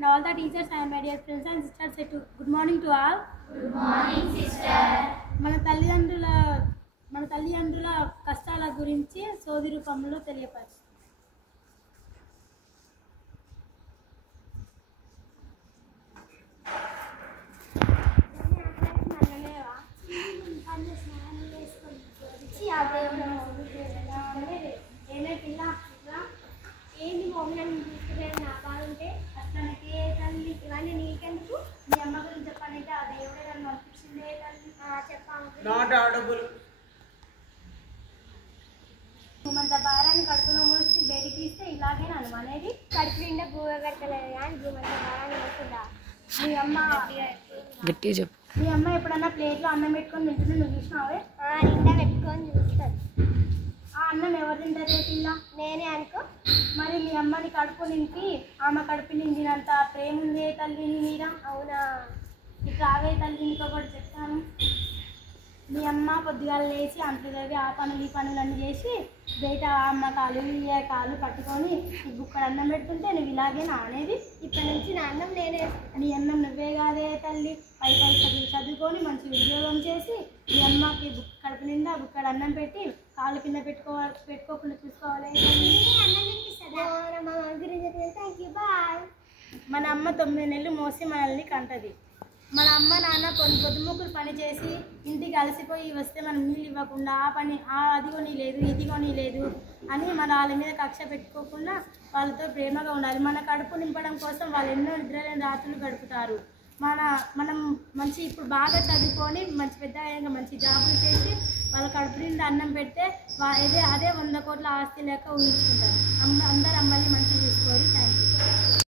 And all the teachers and my dear friends and sisters say good morning to all. Good morning, sister. మన తల్లిదండ్రుల కష్టాల గురించి సోది రూపంలో తెలియపరచు. ఏంటి మమ్మల్ని తీసుకుని నా బాగుంటే అట్లనకే తల్లి ఇవన్నీ నీకెందుకు? మీ అమ్మ గురించి చెప్పాలంటే ఆ దేవుడే నన్ను పంపించిందే తల్లి. చెప్పాము. Not audible. నువ్వంత భారాన్ని కడుపులో మోసి బయటికి తీస్తే ఇలాగే నన్ను అనేది. కడుపు నిండా భూమి పెట్టలేదు కానీ భూమంత భారాన్ని వస్తుందా? మీ అమ్మ గట్టిగా చెప్పు. మీ అమ్మ ఎప్పుడన్నా ప్లేట్లో అన్నం పెట్టుకొని తింటున్నా నువ్వు చూసినావే? నిండా పెట్టుకొని చూస్తారు. ఆ అన్నం ఎవరు తింటారే పిల్ల? నేనే అనుకో. మరి మీ అమ్మని కడుపు నింపి ఆమె కడుపు నిండినంత ప్రేమ ఉందే తల్లి నీ మీద. అవునా? ఇట్లా ఆగే తల్లి ఇంకొకటి చెప్తాను. మీ అమ్మ పొద్దుగాల లేచి అంట్లు చదివి ఆ పనులు ఈ పనులన్నీ చేసి బయట అమ్మ కాలు ఈ కాలు పట్టుకొని ఈ బుక్కడ అన్నం పెడుతుంటే నువ్వు ఇలాగే నానేది. ఇప్పటి నుంచి నా అన్నం నేనే. నీ అన్నం నువ్వే కాదే తల్లి. పై చదువుకొని మంచి ఉద్యోగం చేసి మీ అమ్మకి కడుపు నిండా బుక్కడ అన్నం పెట్టి కాలు కింద పెట్టుకోకుండా చూసుకోవాలి. మన అమ్మ 9 నెలలు మోసి మనల్ని కంటది. మన అమ్మ నాన్న పొద్దుముక్కులు పని చేసి ఇంటికి అలసిపోయి వస్తే మనం నీళ్ళు ఇవ్వకుండా ఆ పని అది కొని లేదు ఇది కొని లేదు అని మన వాళ్ళ మీద కక్ష పెట్టుకోకుండా వాళ్ళతో ప్రేమగా ఉండాలి. మన కడుపు నింపడం కోసం వాళ్ళు ఎన్నో నిద్రలేని రాత్రులు గడుపుతారు. మనం మంచి ఇప్పుడు బాగా చదువుకొని మంచి పెద్ద మంచి జాబులు చేసి వాళ్ళ కడుపు నిండా అన్నం పెడితే అదే 100 కోట్ల ఆస్తి లేక ఊహించుకుంటారు. అందరు అమ్మల్ని మంచిగా చూసుకోవాలి. Thank you.